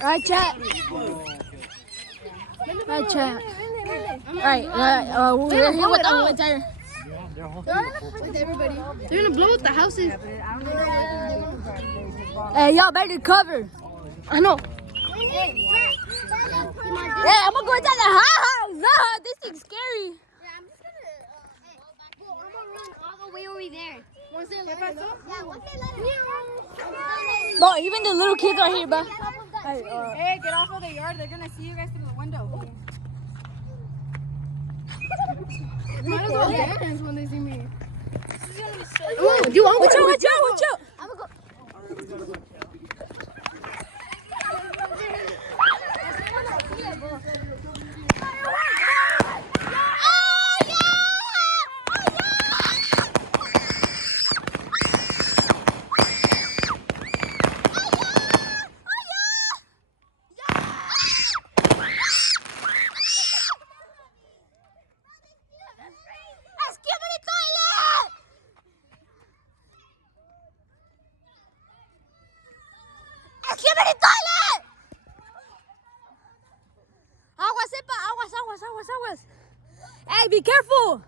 Right, chat. Right, chat. Alright, we're here with the entire. With everybody. They're gonna blow up the houses. Hey, y'all better cover. I know. Hey, I'm gonna go inside the house. This thing's scary. Yeah, I'm just gonna. I'm gonna run all the way over there. Once they let it up? Yeah, once they let it up. Bro, even the little kids are here, bro. Hey, get off of the yard. They're gonna see you guys through the window. Might as well dance when they see me. Watch out. I'm gonna go. Aguas. Hey, be careful.